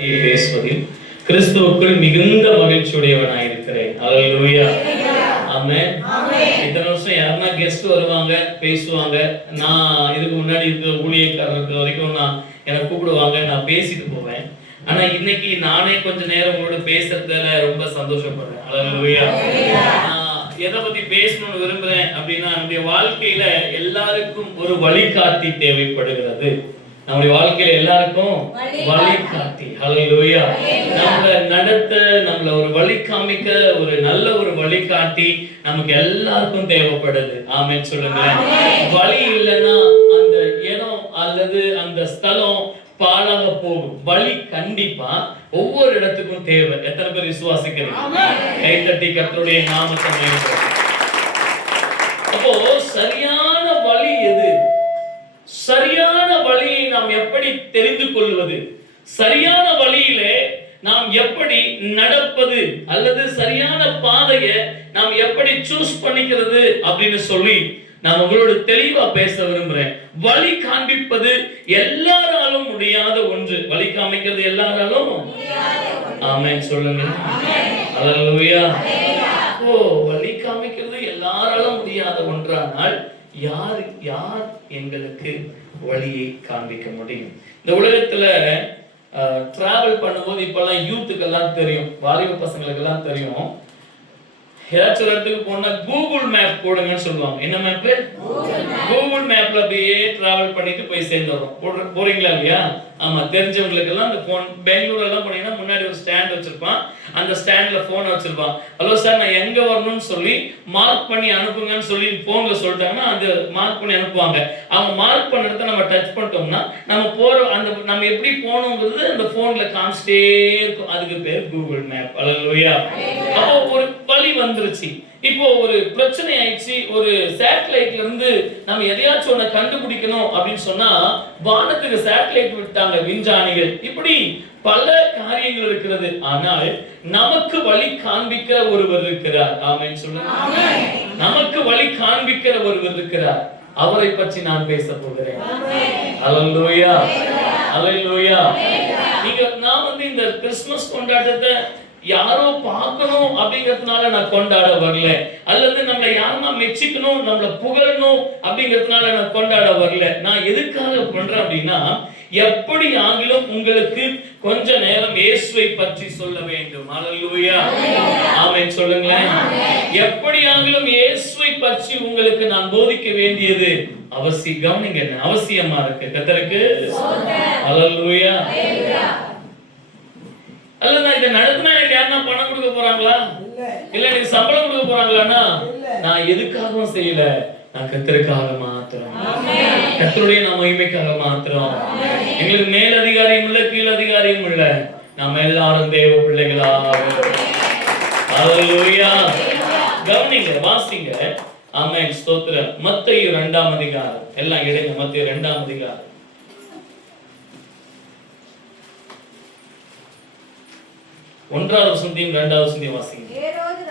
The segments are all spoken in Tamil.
பேசுவதில் கிறிஸ்துவுக்குள் மிகுந்த மகிழ்ச்சியுடையவனாயிருக்கிறேன். அல்லேலூயா, ஆமென். இத்தனை வருஷம் யாருன்னா கெஸ்ட் வருவாங்க, பேசுவாங்க. நான் இதுக்கு முன்னாடி இருக்கிற ஊழியக்காரர்கள் வரைக்கும் என்னை கூப்பிடுவாங்க, நான் பேசிட்டு போவேன். ஆனா இன்னைக்கு நானே கொஞ்ச நேரம் உங்களோட பேசுறதுல ரொம்ப சந்தோஷப்படுறேன். அல்லேலூயா. எதை பத்தி பேசணும்னு விரும்புறேன் அப்படின்னா, நம்முடைய வாழ்க்கையில எல்லாருக்கும் ஒரு வழிகாட்டி தேவைப்படுகிறது. நம்முடைய வாழ்க்கையில எல்லாருக்கும் வழிகாட்டி, ஹல்லேலூயா, நம்மள நடத்த, நம்மள ஒரு வழி காமிக்க ஒரு நல்ல ஒரு வழிகாட்டி நமக்கு எல்லாருக்கும் தேவைப்படுது. ஆமென் சொல்லுங்க. வழி இல்லைன்னா அந்த இடம் அல்லது அந்த ஸ்தலம் பாழாக போகும். வழி கண்டிப்பா ஒவ்வொரு இடத்துக்கும் தேவை. எத்தனை பேர் விசுவாசிக்கிறீங்க? கைத்தட்டி கர்த்தருடைய நாமத்தை உயர்த்துங்க. அப்போ சரியான வழி எது? சரியான வழியை நாம் எப்படி தெரிந்து கொள்வது? சரியான வழியிலே நாம் எப்படி நடப்பது அல்லது சரியான பாதையை நாம் எப்படி சூஸ் பண்ணிக்கிறது அப்படின்னு சொல்லி நான் உங்களோட தெளிவா பேச விரும்புறேன். வழி காண்பிப்பது எல்லாராலும் முடியாத ஒன்று. வழி காமிக்கிறது எல்லாராலும் ஆமென் சொல்லுங்க. அல்லேலூயா. ஓ, வழி காமிக்கிறது எல்லாராலும் முடியாத ஒன்றானால் யார் எங்களுக்கு வழியை காண்பிக்க முடியும்? இந்த உலகத்துல டிராவல் பண்ணும்போது இப்பெல்லாம் யூத்துக்கெல்லாம் தெரியும், வாலிப பசங்களுக்கெல்லாம் தெரியும். ஏதாச்சும் ஒரு இடத்துக்கு போனா கூகுள் மேப் போடுங்கன்னு சொல்லுவாங்க. என்ன மேப்? கூகுள் மேப்ல அப்படியே டிராவல் பண்ணிட்டு போய் சேர்ந்துடுறோம். போறீங்களா இல்லையா? ஆமா, தெரிஞ்சவங்களுக்கு எல்லாம் அந்த போன். பெங்களூர் எல்லாம் போனீங்கன்னா முன்னாடி ஒரு ஸ்டாண்ட் வச்சிருப்பான். அந்த ஸ்டாண்ட்ல போன் வச்சிருப்பான். ஹலோ சார், நான் எங்க வரணும்னு சொல்லி மார்க் பண்ணி அனுப்புங்கன்னு சொல்லி போன்ல சொல்லிட்டாங்கன்னா அந்த மார்க் பண்ணி அனுப்புவாங்க. அவங்க மார்க் பண்ணதை நம்ம டச் பண்ணிட்டோம்னா நம்ம போற அந்த நம்ம எப்படி போகணுங்கிறது அந்த போன்ல காமிச்சிட்டே இருக்கும். அதுக்கு பேர் கூகுள் மேப். அல்லேலூயா. அப்போ ஒரு வழி வந்துருச்சு. இப்போ ஒரு பிரச்சனை ஆயிடுச்சு. ஒரு சேட்டலைட்ல இருந்து நம்ம எதையாச்சும் ஒண்ணு கண்டுபிடிக்கணும் அப்படின்னு சொன்னா வானத்துக்கு சேட்டலைட் விட்டாங்க விஞ்ஞானிகள். இப்படி பல காரியங்கள் இருக்கிறது. ஆனால் நமக்கு வழி காண்பிக்கிற ஒருவர் இருக்கிறார். ஆமென் சொல்லுங்க. நமக்கு வழி காண்பிக்கிற ஒருவர் இருக்கிறார். அவரை பற்றி நான் பேச போகிறேன். அல்லேலூயா, அல்லேலூயா. நான் இந்த கிறிஸ்துமஸ் கொண்டாட்டத்தை யாரோ பார்க்கணும் அப்படிங்கிறதுனால நான் கொண்டாட வரல, அல்லது நம்மளை யாருன்னா மெச்சிக்கணும், நம்மளை புகழணும் அப்படிங்கிறதுனால நான் கொண்டாட வரல. நான் எதுக்காக பண்றேன் அப்படின்னா, எப்படி ஆகிலும் உங்களுக்கு கொஞ்ச நேரம் இயேசுவை பற்றி சொல்ல வேண்டும். அல்லேலூயா, ஆமென் சொல்லுங்களேன். எப்படி ஆகிலும் இயேசுவை பற்றி உங்களுக்கு நான் போதிக்க வேண்டியது அவசியம். கவனிங்க, அவசியமா இருக்கு. கர்த்தருக்கு அல்லேலூயா. அல்ல, நான் இதை நடத்தினா எனக்கு யாருன்னா பணம் கொடுக்க போறாங்களா? இல்ல எனக்கு சம்பளம் கொடுக்க போறாங்களான்னா நான் எதுக்காகவும் செய்யல. நான் கர்த்தருக்காக மாத்திரம், கர்த்தருடைய நான் மகிமைக்காக மாத்திரம். எங்களுக்கு மேல் அதிகாரியும் இல்ல, கீழ் அதிகாரியும் இல்ல. நாம எல்லாரும் தேவ பிள்ளைகளா. அல்லேலூயா. கவனிங்க, வாசிங்க. ஆமென், ஸ்தோத்திரம். மத்தேயு 2ஆம் அதிகாரம். எல்லாம் எடுங்க. மத்தேயு 2ஆம் அதிகாரம் 1வது வசனத்தையும் 2வது வசனத்தையும் வாசிங்க. ஏரோது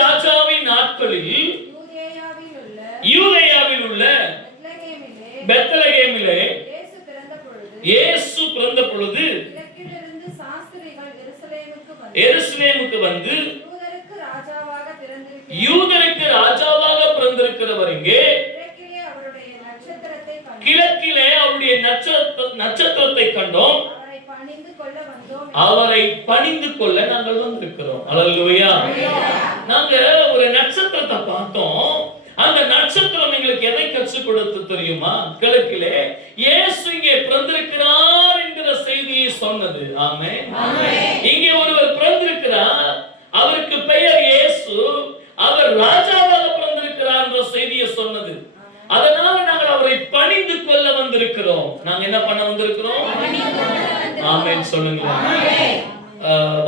ராஜாவின் நாட்களில் யூதேயாவில் உள்ள பெத்லகேமிலே இயேசு பிறந்த பொழுது எருசலேமுக்கு வந்து யூதருக்கு ராஜாவாக பிறந்திருக்கிறவர் இங்கே கிழக்கிலே அவருடைய நட்சத்திரத்தை கண்டோம், அவரை பணிந்து கொள்ள நாங்கள் வந்திருக்கிறோம். அல்லேலூயா. நாங்க ஒரு நட்சத்திரத்தை பார்த்தோம். அந்த நட்சத்திரம் எங்களுக்கு எதை கற்றுக் கொடுத்து தெரியுமா? கிழக்கிலே இயேசு இங்கே பிறந்திருக்கிறார் என்கிற செய்தியை சொன்னது. ஆமென். இங்கே ஒருவர் பிறந்திருக்கிறார், அவருக்கு பெயர் இயேசு, அவர் ராஜாவாக பிறந்திருக்கிறார் என்ற செய்தியை சொன்னது. அதனால நாங்கள் அவரை பணிந்து கொள்ள வந்திருக்கிறோம். நாங்க என்ன பண்ண வந்திருக்கிறோம்? ஆமென் சொல்லுங்க.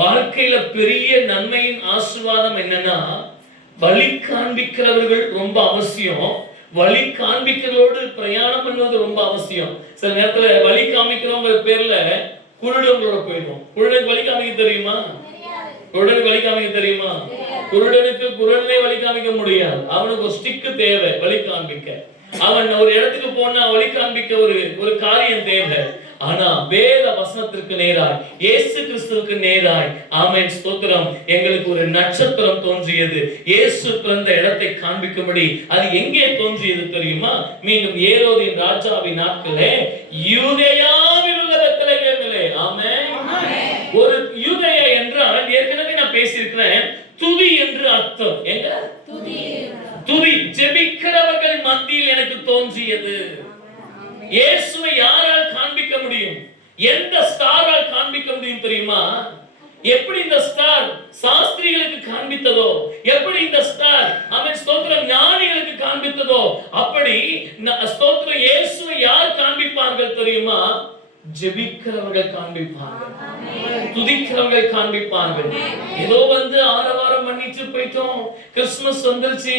வாழ்க்கையில பெரிய நன்மையின் ஆசீர்வாதம் என்னன்னா, வழி காண்பிக்கிறவர்கள் ரொம்ப அவசியம். வழி காண்பிக்கிறதோடு பிரயாணம் பண்ணுவது ரொம்ப அவசியம். சில நேரத்துல வழி காமிக்கிறவங்க பேர்ல குருடங்களோட போயிடும். குருடனுக்கு வழி காமிக்க தெரியுமா? குருடனுக்கு வழி காமிக்க தெரியுமா? குருடனுக்கு குருடனே வழி காமிக்க முடியாது. அவனுக்கு ஒரு ஸ்டிக்கு தேவை வழி காண்பிக்க. அவன் ஒரு இடத்துக்கு போனா வழி காண்பிக்க ஒரு காரியம் தேவை. ஆனா வேத வசனத்திற்கு நேராய், இயேசு கிறிஸ்துவுக்கு நேராய், ஆமென் ஸ்தோத்திரம், எங்களுக்கு ஒரு நட்சத்திரம் தோன்றியது. இயேசு பிறந்த இடத்தை காண்பிக்கும்படி. அது எங்கே தோன்றியது தெரியுமா? மீண்டும் ஏரோதின் ராஜாவின் நாட்களே யூதேயாவில் உள்ள பெத்லகேமிலே. ஆமென். ஒரு யூதேயா என்றால் ஏற்கனவே நான் பேசியிருக்கிறேன், துதி என்று அர்த்தம். எங்க துதி, ஜெபிக்கிறவர்கள் மத்தியில் எனக்கு தோன்றியது. இயேசுவை யாரால் காண்பிக்க முடியும்? எந்த ஸ்டாரால் காண்பிக்க முடியும் தெரியுமா? எப்படி இந்த ஸ்டார் சாஸ்திரிகளுக்கு காண்பித்ததோ, எப்படி இந்த ஸ்டார் ஆமென் ஸ்தோத்திரம் ஞானிகளுக்கு காண்பித்ததோ, அப்படி ஸ்தோத்திரம் இயேசுவை யார் காண்பிப்பார்கள் தெரியுமா? ஜெபிக்கிறவர்கள் காண்பிப்பார்கள், துதிக்கிறவர்கள் காண்பிப்பார்கள். ஏதோ வந்து ஆரவாரம் பண்ணிட்டு போயிட்டோம், கிறிஸ்துமஸ் வந்துருச்சு,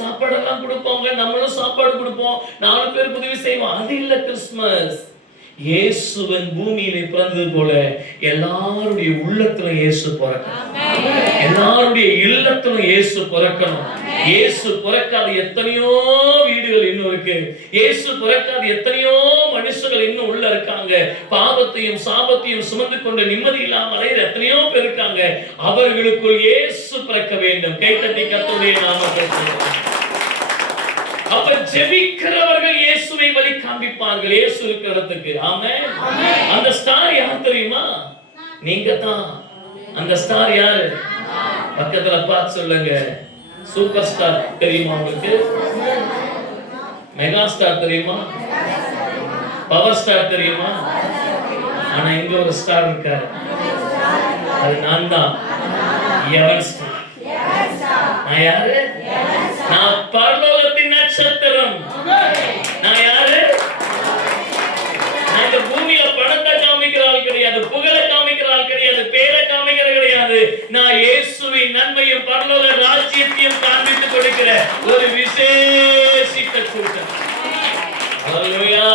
சாப்பாடெல்லாம் கொடுப்பாங்க, நம்மளும் சாப்பாடு கொடுப்போம், 4 பேருக்கு உதவி செய்வோம். அது இல்ல கிறிஸ்துமஸ். இயேசுவின் பூமியிலே பிறந்தது போல எல்லாருடைய உள்ளத்திலும் இயேசு பிறக்கணும், எல்லாருடைய இல்லத்திலும் இயேசு பிறக்கணும். இயேசு பிறக்காத எத்தனையோ வீடுகள் இன்னும் இருக்கு, இயேசு பிறக்காத எத்தனையோ மனுஷர்கள் இன்னும் உள்ள இருக்காங்க, பாவத்தையும் சாபத்தையும் சுமந்து கொண்டு நிம்மதி இல்லாம அலையிற எத்தனையோ பேர் இருக்காங்க. அவர்களுக்குள் இயேசு பிறக்க வேண்டும். கைத்தட்டி கர்த்தருடைய நாமத்தை சொல்லுவோம். அப்ப ஜெபிக்கிறவர்கள் இயேசுவை வழி காண்பிப்பார்கள், இயேசு இருக்கிற இடத்துக்கு. ஆமென். அந்த ஸ்டார் யார் தெரியுமா? நீங்க தான். அந்த ஸ்டார் யாரு? பக்கத்துல பார்த்து சொல்லுங்க. சூப்பர் ஸ்டார் தெரியுமா உங்களுக்கு? மெகா ஸ்டார் தெரியுமா? பவர் ஸ்டார் தெரியுமா? ஆனா இங்க ஒரு ஸ்டார் இருக்காரு, அது நான் தான். எவன் ஸ்டார்? நான் யாரு? நான் பரலோகத்தின் நட்சத்திரம். நான் யாரு? நான் இந்த பூமியில பணத்தை காமிக்கிற ஆள் கிடையாது, புகழை காமிக்கிற ஆள் கிடையாது, பேரை காமிக்கிற கிடையாது. நான் இயேசுவின் நன்மையும் பரலோக ராஜ்யத்தையும் காண்பித்து கொடுக்கிற ஒரு விசேஷித்த கூட்டம். ஹல்லேலூயா.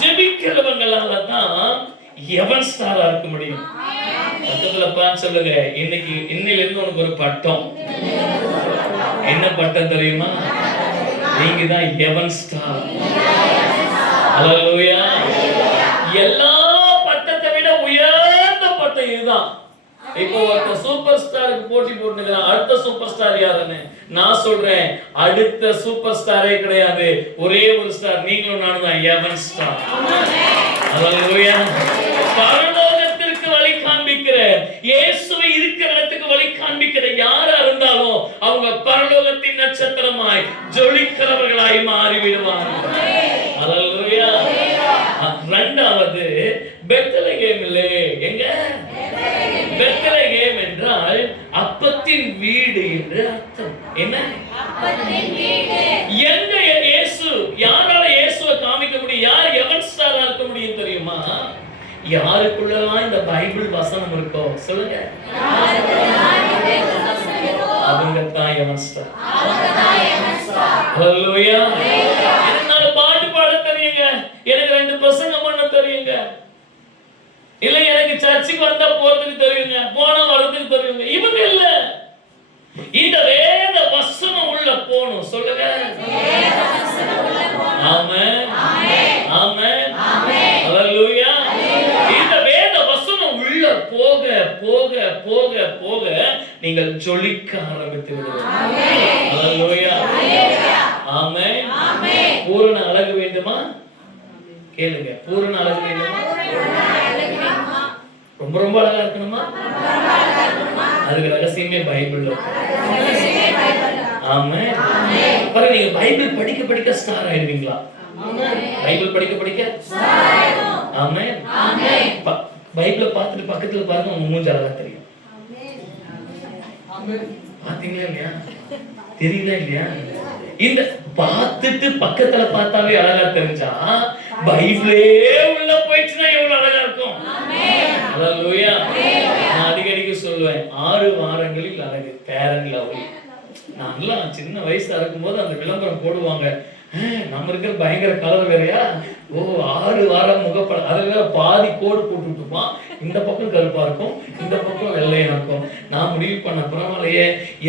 ஜெபிக்கிறவங்களால தான் எவன் ஸ்டாரா இருக்க முடியும். பக்கத்துல பார்த்து சொல்லுங்க, இன்னைக்கு இன்னையில இருந்து உனக்கு ஒரு பட்டம். என்ன பட்டம் தெரியுமா? நீங்க தான் எவன் ஸ்டார். ஹல்லேலூயா. எல்லா பட்டத்தை விட உயர்ந்த பட்டம் இதுதான். இப்போ ஒரு சூப்பர் ஸ்டாருக்கு போட்டி போட்டுங்க, அடுத்த சூப்பர் ஸ்டார் யாருன்னு நான் சொல்றேன். அடுத்த சூப்பர் ஸ்டாரே கிடையாது, ஒரே ஒரு ஸ்டார், நீங்களும் நானும் தான், எவன் ஸ்டார். ஹல்லேலூயா. பரலோகத்திற்கு வழி காண்பிக்கிற, இயேசுவை இருக்கிற இடத்துக்கு வழி காண்பிக்கிற யாரா இருந்தாலும் அவங்க பரலோகத்தின் நட்சத்திரமாய் ஜொலிக்கிறவர்களாய் மாறி விடுவார்கள். ஹல்லேலூயா. இரண்டாவது பெத்லகேமிலே. எங்க? பெத்லகேம் என்றால் அப்பத்தின் வீடு என்று அர்த்தம். என்ன? அப்பத்தின் வீடு. எங்க இயேசு, யாரால இயேசுவை காமிக்க முடியும்? யார் எவன் ஸ்டாரா இருக்க முடியும் தெரியுமா? யாருக்குள்ளலாம் இந்த பைபிள் வசனம் இருக்கோ சொல்லுங்க, அவங்க தான் எவன் ஸ்டார். ஹல்லேலூயா. எனக்கு பாட்டு பாட தெரியுங்க, எனக்கு 2 பிரசங்கம் பண்ண தெரியுங்க, இல்ல எனக்கு சர்ச்சுக்கு வந்தா போறதுக்கு தெரியுங்க, போனா வரதுக்கு தெரியுங்க. இவங்க இல்ல, இந்த வேத வசனம் உள்ள போணும். சொல்லுங்க ஆமென், ஆமென், ஹல்லேலூயா. இந்த வேத வசனம் உள்ள போக போக போக போக நீங்கள் ஜொலிக்க ஆரம்பித்து விடுவீர்கள். ஹல்லேலூயா, ஆமென். பூரண அழகு வேண்டுமா? கேளுங்க, பூரண அழகு வேண்டுமா? ரொம்ப ரொம்ப அழகா இருக்கணுமா? அதுக்கு ரகசியமே பைபிள்ல இருக்கு. ஆமென். பாருங்க, நீங்க பைபிள் படிக்க படிக்க ஸ்டார் ஆயிடுவீங்களா? பைபிள் படிக்க படிக்க ஸ்டார் ஆயிடும். ஆமென், ஆமென். பைபிளை பார்த்துட்டு பக்கத்துல பாருங்க, உங்க மூஞ்சி அழகா தெரியும். ஆமென். பாத்தீங்களா இல்லையா? தெரியல இல்லையா? இந்த பார்த்துட்டு பக்கத்துல பார்த்தாலே அழகா தெரிஞ்சா பைபிளே உள்ள போயிடுச்சுன்னா எவ்வளவு அழகா இருக்கும். ஹல்லேலூயா. நான் அடிக்கடி சொல்லுவேன், 6 வாரங்களில் அழகு, பேரன் லவ்லி. நான் சின்ன வயசா இருக்கும்போது அந்த விளம்பரம் போடுவாங்க, நம்ம இருக்கிற பயங்கர கலர் வேறையா, 6 வாரம் முகப்படம், அதுல பாதி கோடு போட்டு விட்டுப்பான், இந்த பக்கம் கருப்பா இருக்கும், இந்த பக்கம் வெள்ளையா இருக்கும். நான் முடிவு பண்ண பரவாயில்லையே,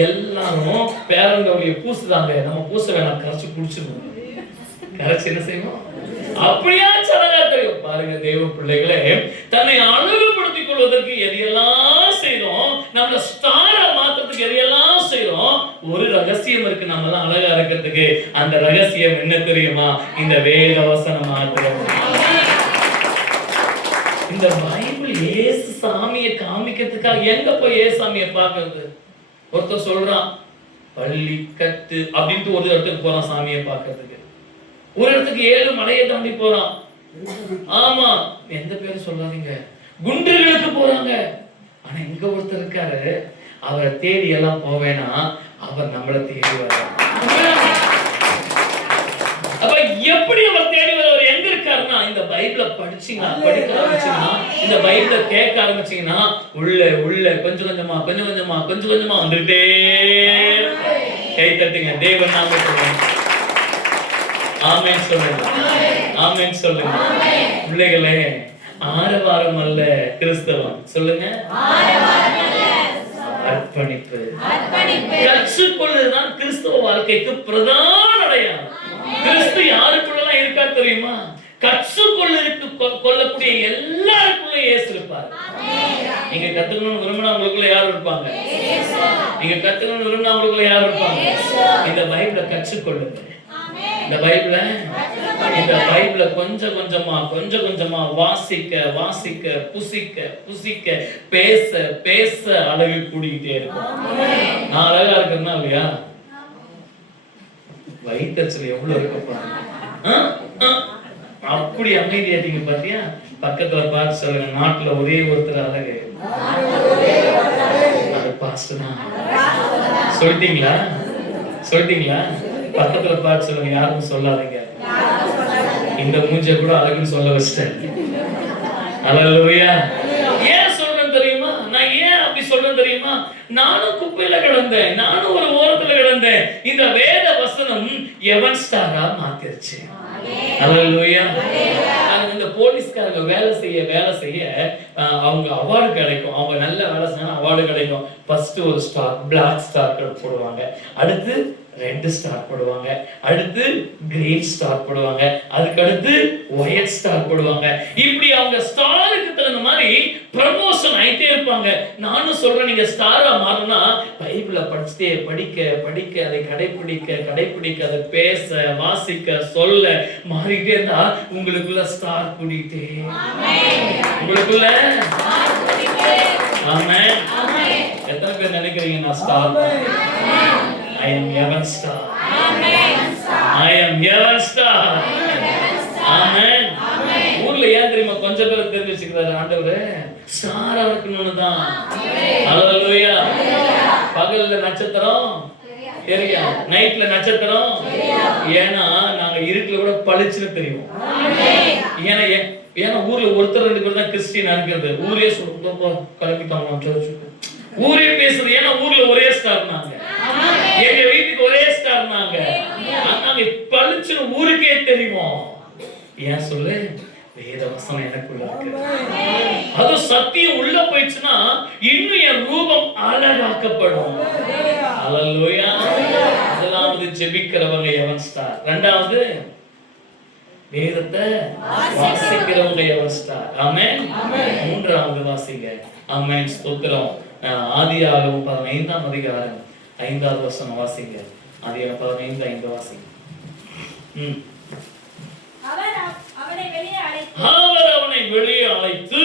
எல்லாரும் பேரன் லவ்லியை பூசுதாங்க, நம்ம பூச வேணாம், கரைச்சு குடிச்சிருவோம். கரைச்சு என்ன செய்வோம்? அப்படியா அழகா தெரியும். பாருங்க தேவ பிள்ளைகளே, தன்னை அழகுபடுத்திக் கொள்வதற்கு எதையெல்லாம் செய்றோம், நம்மள ஸ்டாரா மாத்துறதுக்கு எதையெல்லாம் செய்றோம். ஒரு ரகசியம் இருக்கு நம்ம எல்லாம் அழகா இருக்கிறதுக்கு. அந்த ரகசியம் என்ன தெரியுமா? இந்த வேத வசனம் மாத்திரம். இந்த பைபிள் இயேசு சாமியை காமிக்கிறதுக்காக எங்க போய் இயேசு சாமியை பார்க்கிறது? ஒருத்தர் சொல்றான் பள்ளிக்கட்டு அப்படின்ட்டு ஒரு இடத்துக்கு போறான் சாமியை பார்க்கறதுக்கு. ஒரு இடத்துக்கு 7 மலையை தாண்டி போறான். ஆமா, எந்த பேரும் சொல்லாதீங்க. குன்றுகளுக்கு போறாங்க. ஆனா இங்க ஒருத்தர் இருக்காரு, அவரை தேடி எல்லாம் போவேனா, அவர் நம்மளை தேடி வர்றார். அப்ப எப்படி அவர் தேடி வர்றவர் எங்க இருக்காருன்னா, இந்த பைபிளை படிச்சீங்கன்னா, படிக்க ஆரம்பிச்சீங்கன்னா, இந்த பைபிளை கேட்க ஆரம்பிச்சீங்கன்னா, உள்ள உள்ள கொஞ்சம் கொஞ்சமா கொஞ்சம் கொஞ்சமா கொஞ்சம் கொஞ்சமா வந்துட்டே. கை தட்டுங்க, தேவன் நாம சொல்லுங்க. ஆமென் சொல்லுங்க. ஆமென் சொல்லுங்க. பிள்ளைகளே, ஆரவாரம் அல்ல கிறிஸ்தவம். சொல்லுங்க, அர்ப்பணிப்பு. கற்றுக்கொள்ளுதான் கிறிஸ்தவ வாழ்க்கைக்கு பிரதான அடையாளம். கிறிஸ்து யாருக்குள்ளலாம் இருக்கா தெரியுமா? கற்றுக்கொள்ளக்கூடிய எல்லாருக்குள்ள இயேசு இருப்பார். நீங்க கத்துக்கணும்னு விரும்பினா உங்களுக்குள்ள யார் இருப்பாங்க? நீங்க கத்துக்கணும்னு விரும்பினா உங்களுக்குள்ள யார் இருப்பாங்க? இந்த பைபிளை கற்றுக்கொள்ளுங்க. இந்த பைபிளை கொஞ்சம் கொஞ்சமா வாசிக்க வாசிக்க புசிக்க புசிக்க பேச பேச அழகு கூடிக்கிட்டே இருக்கும். நான் அழகா இருக்கேன்னா இல்லையா? வயிற்றுச்சல் எவ்வளவு இருக்கப்பா, அப்படி அமைதியாட்டீங்க பாத்தியா? பக்கத்துல பார்த்து சொல்லுங்க, நாட்டுல ஒரே ஒருத்தர் அழகு, அது பாஸ்டர் தான். சொல்லிட்டீங்களா? சொல்லிட்டீங்களா? பக்கத்துல பார்த்து சொல்லுங்க, யாருக்கும் சொல்லாதீங்க. இந்த மூஞ்ச கூட அழகுன்னு சொல்ல வச்சிட்டேன். அல்லேலூயா. ஏன் சொல்றேன் தெரியுமா? நான் ஏன் அப்படி சொல்றேன் தெரியுமா? நானும் குப்பையில கிடந்தேன், நானும் ஒரு ஓரத்துல கிடந்தேன். இந்த வேத வசனம் எவன் ஸ்டாரா மாத்திருச்சு. அல்லேலூயா. இந்த போலீஸ்காரங்க வேலை செய்ய அவங்க அவார்டு கிடைக்கும். அவங்க நல்ல வேலை செஞ்சா அவார்டு கிடைக்கும். ஃபர்ஸ்ட் ஒரு ஸ்டார், பிளாக் ஸ்டார் போடுவாங்க. அடுத்து ரெட் ஸ்டார் போடுவாங்க. அடுத்து கிரீன் ஸ்டார் போடுவாங்க. அதுக்கு அடுத்து ஒயிட் ஸ்டார் போடுவாங்க. இப்படி அவங்க ஸ்டாருக்கு தகுந்த மாதிரி ப்ரமோஷன் ஆயிட்டே இருப்பாங்க. நானும் சொல்றேன், நீங்க ஸ்டாரா மாறணும்னா பைபிளை படிச்சுட்டே படிக்க படிக்க அதை கடைபிடிக்க அதை பேச வாசிக்க சொல்ல மாறிட்டே இருந்தா உங்களுக்குள்ள ஸ்டார் கூடிட்டே. உங்களுக்குள்ள ஆமென். எத்தனை பேர் நினைக்கிறீங்க நான் star? I am heaven star. I am heaven star. Amen. ஊர்ல ஏன் தெரியுமா கொஞ்சம் பேர் தெரிஞ்சு வச்சுக்கிறாரு ஆண்டவரே? ஸ்டாரா இருக்கணும்னு தான். அல்லேலூயா. பகல்ல நட்சத்திரம் தெரியும், நைட்ல நட்சத்திரம். ஏன்னா நாங்க இருட்டுல கூட பளிச்சுன்னு தெரியும். ஏன்னா ஊர்ல ஒருத்தர் 2 பேர் தான் கிறிஸ்டியனா இருக்கிறது. ஊரே சொல்லுங்க கிளம்பிட்டாங்க, ஊரே பேசுறது. ஏன்னா ஊர்ல ஒரே ஸ்டார்னாங்க, எங்க வீட்டுக்கு ஒரே ஸ்டார்னாங்க. நாங்க பளிச்சுன்னு ஊருக்கே தெரியும். ஏன் சொல்லு? வேத வசனம் எனக்குள்ள இருக்கு. அது சத்தியம் உள்ள போயிடுச்சுன்னா இன்னும் என் ரூபம் அழகாக்கப்படும். அல்லேலூயா. முதலாவது ஜெபிக்கிறவங்க எவன் ஸ்டார். இரண்டாவது வேதத்தை வாசிக்கிறவங்க எவன் ஸ்டார். ஆமென். மூன்றாவது வாசிங்க. ஆமென். ஸ்தோத்திரம். ஆதியாகமம் 15ஆம் அதிகாரம் 5வது வசனம் வாசிங்க. ஆதியாகமம் 15:5 வாசிங்க. அவர் அவனை வெளியே அழைத்து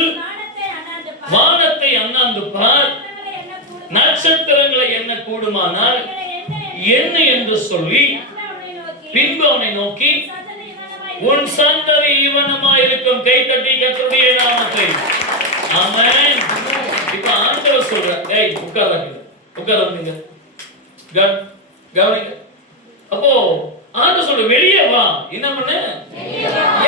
வானத்தை அண்ணாந்து பார், நட்சத்திரங்களை என்ன கூடுமானால் என்ன என்று சொல்லி, பின்பு அவனை நோக்கி உன் சந்ததி இவனமா இருக்கும். கை தட்டி கர்த்தருடைய நாமத்தை. ஆமென். இப்ப ஆண்டவர் சொல்றார், ஏய் உட்காருங்க. கவனிங்க. அப்போ ஆண்டவர் சொல்ற வெளியே வா. என்ன பண்ணு?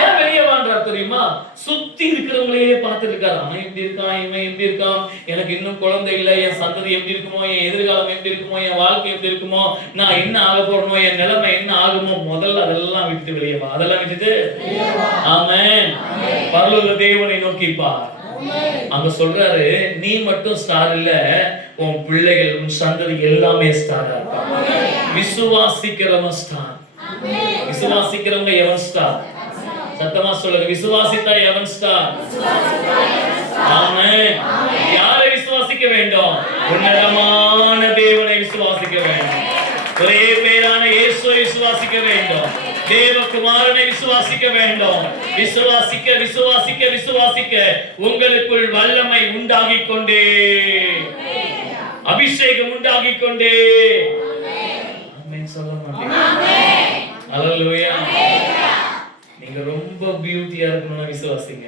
ஏன் வெளியே வான்றார் தெரியுமா? சுத்தி இருக்கிறவங்களே பார்த்துட்டு இருக்காரு. அவன் எப்படி இருக்கான், இவன் எப்படி இருக்கான், எனக்கு இன்னும் குழந்தை இல்லை, என் சந்ததி எப்படி இருக்குமோ, என் எதிர்காலம் எப்படி இருக்குமோ, என் வாழ்க்கை எப்படி இருக்குமோ, நான் என்ன ஆக போறனோ, என் நிலைமை என்ன ஆகுமோ, முதல்ல அதெல்லாம் விட்டு வெளியே வா. அதெல்லாம் விட்டுட்டு ஆமென் பரலோக தேவனை நோக்கி பார். அங்க சொல்றாரு, நீ மட்டும் ஸ்டார் இல்ல, உன் பிள்ளைகள் உன் சந்ததி எல்லாமே ஸ்டாரா இருப்பாங்க. விசுவாசிக்கிறவன் ஸ்டார். விசுவாசிக்கிறவங்க எவன் ஸ்டார்? சத்தமா சொல்லுங்க, விசுவாசித்தா எவன் ஸ்டார். ஆமென். யாரை விசுவாசிக்க வேண்டும்? உன்னதமான தேவனை விசுவாசிக்க வேண்டும். ஒரே பேரான இயேசுவை விசுவாசிக்க வேண்டும். தேவகுமாரனை விசுவாசிக்க வேண்டும். விசுவாசிக்க விசுவாசிக்க விசுவாசிக்க உங்களுக்குள் வல்லமை உண்டாகிக் கொண்டே, அபிஷேகம் உண்டாகிக் கொண்டே. ஆமென் சொல்ல மாட்டீங்க? அல்லேலூயா. நீங்க ரொம்ப பியூட்டியா இருக்கணும்னா விசுவாசிங்க.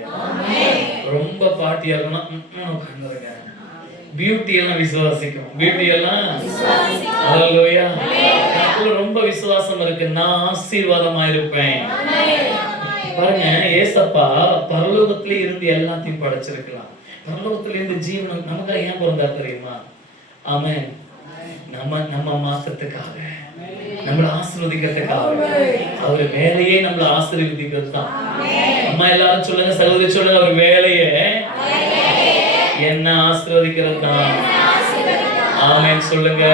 ரொம்ப பாட்டியா இருக்கணும் உட்கார்ந்துருங்க. பியூட்டி எல்லாம் விசுவாசிக்கும். பியூட்டி எல்லாம் அல்லேலூயா. எனக்குள்ள ரொம்ப விசுவாசம் இருக்கு, நான் ஆசீர்வாதமா இருப்பேன். பாருங்க, ஏசப்பா பரலோகத்திலே இருந்து எல்லாத்தையும் படைச்சிருக்கலாம். பரலோகத்திலே இருந்து ஜீவன் நமக்காக ஏன் பிறந்தா தெரியுமா? ஆமென். நம்ம மாற்றத்துக்காக, நம்மளை ஆசீர்வதிக்கிறதுக்காக. அவர் வேலையே நம்மளை ஆசீர்வதிக்கிறது தான். அம்மா எல்லாரும் சொல்லுங்க, சகோதரி சொல்லுங்க, அவர் வேலையே என்ன ஆசீர்வதிக்கிறது தான். ஆமென் சொல்லுங்க.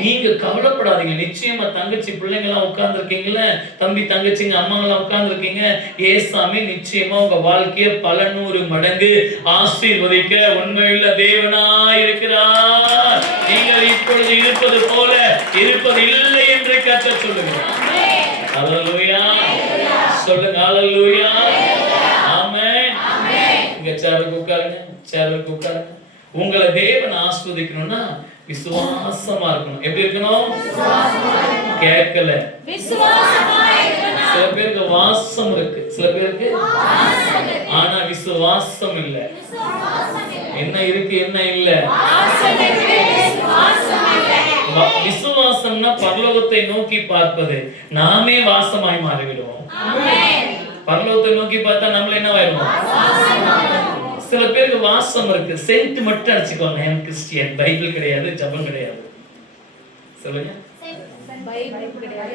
நீங்க கவலைப்படாதீங்க. நிச்சயமா தங்கச்சி பிள்ளைங்க எல்லாம் உட்கார்ந்து இருக்கீங்களா, தம்பி தங்கச்சிங்க அம்மாங்க எல்லாம் உட்கார்ந்து இருக்கீங்க. ஏசாமி நிச்சயமா உங்க வாழ்க்கைய பல 100 மடங்கு ஆசீர்வதிக்க உண்மையுள்ள தேவனாய் இருக்கிறார். நீங்கள் இப்பொழுது இருப்பது போல இருப்பது இல்லை என்று கர்த்தர் சொல்லுங்க. அல்லேலூயா சொல்லுங்க. அல்லேலூயா. ஆமென். இங்க சேருக்கு உட்காருங்க, சேருக்கு உட்காருங்க. உங்களை தேவன் ஆசீர்வதிக்கணும்னா விசுவாசமா இருக்கணும். எப்படி இருக்கணும்? கேட்கல, சில பேருக்கு வாசம் இருக்கு, சில பேருக்கு ஆனா விசுவாசம் இல்ல. என்ன இருக்கு என்ன இல்ல? விசுவாசம்னா பரலோகத்தை நோக்கி பார்ப்பது. நாமே வாசமாய் மாறிவிடுவோம். பரலோகத்தை நோக்கி பார்த்தா நம்மள என்ன ஆயிடுவோம்? சில பேருக்கு வாசம் இருக்கு, சென்ட் மட்டும் அடிச்சுக்கோங்க. எனக்கு கிறிஸ்டியன், பைபிள் கிடையாது, ஜபம் கிடையாது. சொல்லுங்க,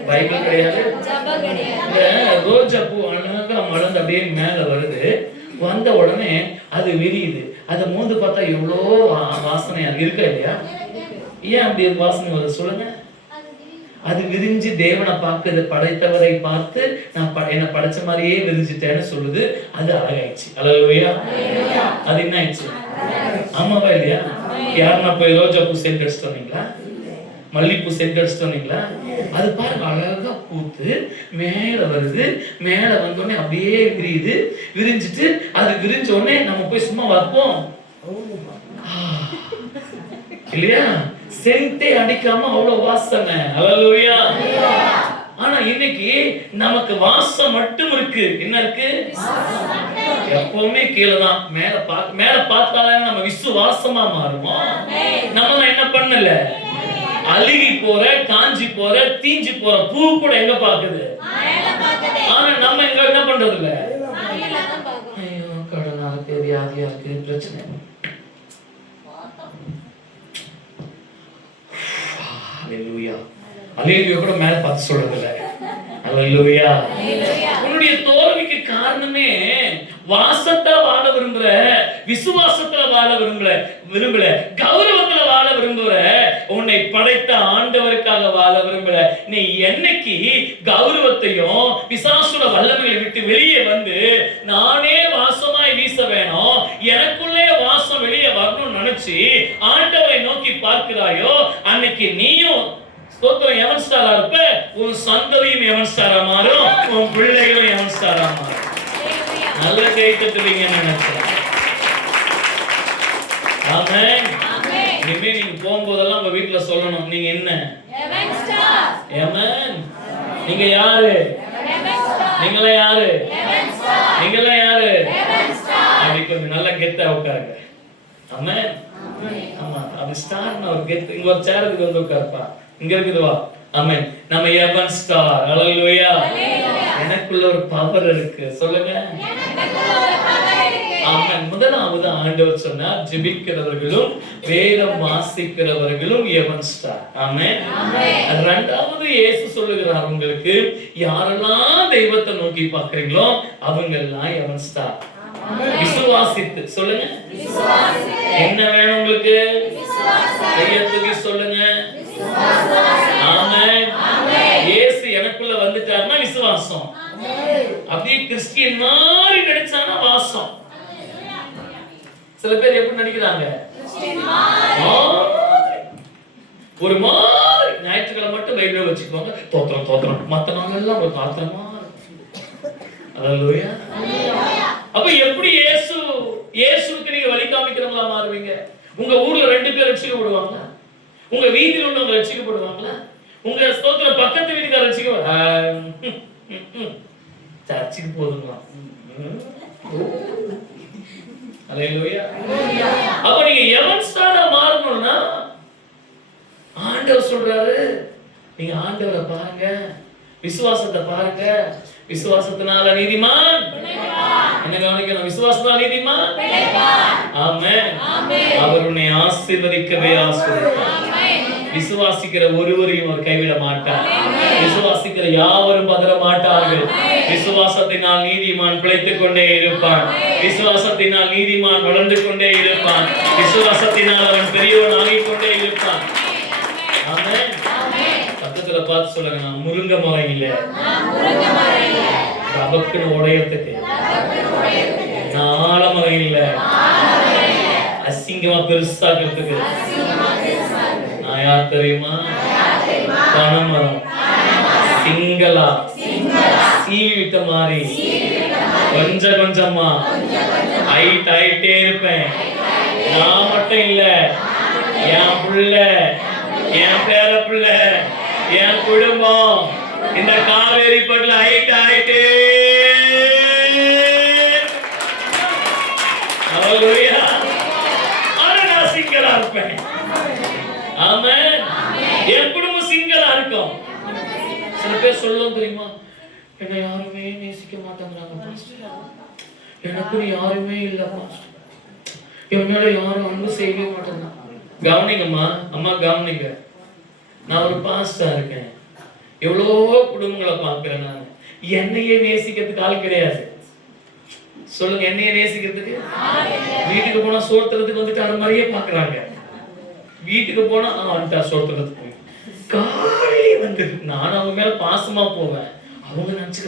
பைபிள் கிடையாது, ஜபம் கிடையாது. ரோஜா பூ அழகா மலர்ந்து அப்படியே மேல வருது, வந்த உடனே அது விரியுது. அதை மோந்து பார்த்தா எவ்வளோ வாசனையா இருக்கா இல்லையா? ஏன் அப்படி வாசனை வருது சொல்லுங்க? அது விரிஞ்சு தேவனை பார்க்குது, படைத்தவரை பார்த்து நான் என்ன படைச்ச மாதிரியே விரிஞ்சிட்டேன்னு சொல்லுது. அது அழகாயிடுச்சு. அல்லேலூயா. அது என்ன ஆயிடுச்சு? ஆமாவா இல்லையா? யாருன்னா போய் ரோஜா பூ சென்ட் அடிச்சுட்டு வந்தீங்களா? மல்லிப்பூ சென்ட் அடிச்சுட்டு வந்தீங்களா? அது பாருங்க அழகா பூத்து மேல வருது. மேல வந்தோடனே அப்படியே விரியுது. விரிஞ்சிட்டு அது விரிஞ்ச உடனே நம்ம போய் சும்மா வைப்போம் இல்லையா? சென்ட்டே அடிக்காம அவ்வளவு வாசனை. அல்லேலூயா. ஆனா இன்னைக்கு நமக்கு வாசம் மட்டும் இருக்கு. என்ன இருக்கு? எப்பவுமே கீழதான். மேல பார்த்தாலே நம்ம விசுவாசமா மாறுவோம். நம்ம என்ன பண்ணல? அழுகி போற, காஞ்சி போற, தீஞ்சு போற பூ கூட எங்க பாக்குது? ஆனா நம்ம எங்க என்ன பண்றது இல்ல? ஐயோ கடனால வியாதியா இருக்கு, பிரச்சனை. அல்லேலூயா. அல்லேலூயா கூட மேல பார்த்து சொல்றது இல்ல. அல்லேலூயா. உன்னுடைய தோல்விக்கு காரணமே வாசத்துல வாழ விரும்புற, விசுவாசத்துல வாழ விரும்பல, கௌரவத்துல வாழ விரும்புற, உன்னை படைத்த ஆண்டவருக்காக வாழ விரும்பல. நீ என்னைக்கு கௌரவத்தையும் பிசாசுட வல்லமைகளை விட்டு வெளியே வந்து நானே வாசமாய் வீச வேணும், எனக்குள்ளே வாசம் வெளியே வரணும்னு நினைச்சு ஆண்டவரை நோக்கி பார்க்கிறாயோ, அன்னைக்கு நீயும் ஸ்தோத்திரம் எவன் ஸ்டாரா இருப்ப, உன் சந்ததியும் எவன் ஸ்டாரா மாறும், உன் பிள்ளைகளும் எவன் ஸ்டாரா மாறும். நல்ல கேட்கறீங்கன்னு நினைக்கிறேன். ஆமென். இனிமே நீங்க போகும்போதெல்லாம் உங்க வீட்டுல சொல்லணும், நீங்க என்ன? ஆமென். நீங்க யாரு? நீங்களே யாரு? நீங்களே யாரு? அப்படி கொஞ்சம் நல்லா கெத்தா உட்காருங்க. ஆமென். ஆமா, அது ஸ்டார்னா ஒரு கெத்து. இங்க ஒரு சேருக்கு வந்து உட்காருப்பா, இங்க இருக்குதுவா. ஆமென். நம்ம எவன் ஸ்டார். அல்லேலூயா. எனக்குள்ள ஒரு பவர் இருக்கு. சொல்லுங்க. ஆமென். முதலாவது ஆண்டவர் சொன்னார், ஜெபிக்கிறவர்களும் வேதம் வாசிக்கிறவர்களும் எவன் ஸ்டார். ஆமென். இரண்டாவது இயேசு சொல்லுகிறார், உங்களுக்கு யாரெல்லாம் தெய்வத்தை நோக்கி பார்க்கறீங்களோ அவங்க எல்லாம் எவன் ஸ்டார். விசுவாசித்து சொல்லுங்க. என்ன வேணும் உங்களுக்கு? கையெழுத்துக்கு சொல்லுங்க. ஆமென். இயேசு எனக்குள்ள வந்துட்டாருன்னா விசுவாசம். அப்படியே கிறிஸ்டியன் மாதிரி நடிச்சானா வாசம். சில பேர் எப்படி நடிக்கிறாங்க? ஒரு மாதிரி ஞாயிற்றுக்கிழமை மட்டும் பைபிளை வச்சுக்குவாங்க, தோத்திரம் தோத்திரம், மற்ற நாள் எல்லாம் ஒரு பாத்திரமா. அல்லேலூயா. அப்ப எப்படி இயேசுவுக்கு நீங்க வழி காமிக்கிறவங்களா மாறுவீங்க? உங்க ஊர்ல 2 பேர் ரட்சிக்கப்படுவாங்க, உங்க வீதியில் உள்ளவங்க ரட்சிக்கப்படுவாங்களா? உங்க ஸ்தோத்திர பக்கத்து வீட்டுக்கார ரட்சிக்க சர்ச்சுக்கு போதுங்களா? அல்லேலூயா. அப்ப நீங்க எவன் ஸ்டாரா மாறணும்னா ஆண்டவர் சொல்றாரு, நீங்க ஆண்டவரை பாருங்க, விசுவாசத்தை பாருங்க. விசுவாசத்தினால நீதிமான் என்ன கவனிக்கணும்? விசுவாசத்தினால நீதிமான். ஆமென். அவர் உன்னை ஆசீர்வதிக்கவே ஆசீர்வதிப்பார். விசுவாசிக்கிற ஒருவரையும் அவர் கைவிட மாட்டார். விசுவாசிக்கிற யாவரும் பதற மாட்டார்கள். விசுவாசத்தினால் நீதிமான் பிழைத்துக் கொண்டே இருப்பான். விசுவாசத்தினால் நீதிமான் வளர்ந்து கொண்டே இருப்பான். விசுவாசத்தினால் அவன் பெரியவன் ஆகிக் கொண்டே இருப்பான். ஆமென். பக்கத்துல பார்த்து சொல்லுங்க, நான் முருங்கை மரம் இல்ல, ரபக்குன்னு உடையத்துக்கு. நான் ஆலமரம் இல்ல, அசிங்கமா பெருசாக்கிறதுக்கு. நான் யார் தெரியுமா? பனைமரம். சிங்களா சீவிட்ட மாதிரி கொஞ்சம் கொஞ்சமா ஹைட் ஆயிட்டே இருப்பேன். நான் மட்டும் இல்ல, என் புள்ள, என் பேர பிள்ளை, என் குடும்பம் இந்த காவேரி பட்ல ஹைட் ஆயிட்டே. அல்லேலூயா. நான் சிங்களா இருப்பேன். ஆமென். என் குடும்பம் சிங்களா இருக்கும். சில பேர் சொல்லுவோம் தெரியுமா, என்னை யாருமே நேசிக்க மாட்டேங்கிறாங்க பாஸ்டர், எனக்கு யாருமே இல்ல பாஸ்டர், இவன் மேல யாரும் அன்பு செய்யவே மாட்டேங்க. கவனிங்கம்மா, அம்மா கவனிங்க. நான் ஒரு பாஸ்டா இருக்கேன், எவ்வளோ குடும்பங்களை பார்க்கிறேன். நான் என்னையே நேசிக்கிறதுக்கு ஆள் கிடையாது. சொல்லுங்க, என்னையே நேசிக்கிறதுக்கு. வீட்டுக்கு போனா சோர்த்துறதுக்கு வந்துட்டு அது மாதிரியே பாக்குறாங்க. வீட்டுக்கு போனா வந்துட்டா சோர்த்துறதுக்கு. காலையிலே வந்து நானும் அவங்க மேல பாசமா போவேன். அவங்க நினைச்சுக்க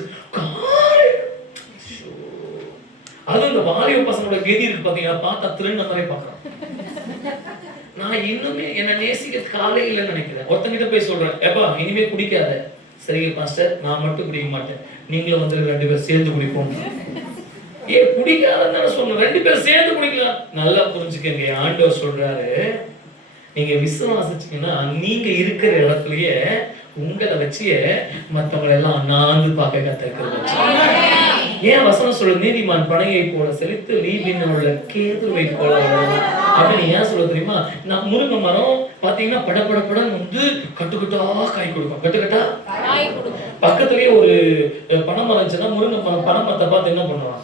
அதுவும் இந்த வாலிப பசங்களோட கெதி இருக்கு பாத்தீங்கன்னா, பார்த்தா திருந மாதிரி பாக்குறான். நான் இன்னுமே என்ன நேசிக்கிறது காலே இல்லைன்னு நினைக்கிறேன். ஒருத்தங்கிட்ட போய் சொல்றேன், எப்பா இனிமே குடிக்காத. சரிங்க பாஸ்டர், நான் மட்டும் குடிக்க மாட்டேன், நீங்களும் வந்து 2 பேர் சேர்ந்து குடிப்போம். ஏன் குடிக்காதன்னு சொன்ன, 2 பேர் சேர்ந்து குடிக்கலாம். நல்லா புரிஞ்சுக்கங்க, ஆண்டவர் சொல்றாரு, நீங்க விசுவாசிச்சீங்கன்னா நீங்க இருக்கிற இடத்துலயே உங்களை வச்சு மற்றவங்களை எல்லாம் அண்ணாந்து பார்க்க கத்துக்கிறது. ஏன் வசனம் சொல்ல, நீதிமான் பனையை போல செழித்து லீபின் உள்ள கேதுவை போல அப்படின்னு ஏன் சொல்ல தெரியுமா? நான் முருங்கை மரம் பாத்தீங்கன்னா படப்படப்படம் வந்து கட்டுக்கட்டா காய் கொடுக்கும். கட்டுக்கட்டா பக்கத்துலயே ஒரு பனை மரம் இருந்துச்சுன்னா முருங்கை மரம் பனை மரத்தை பார்த்து என்ன பண்ணுவான்?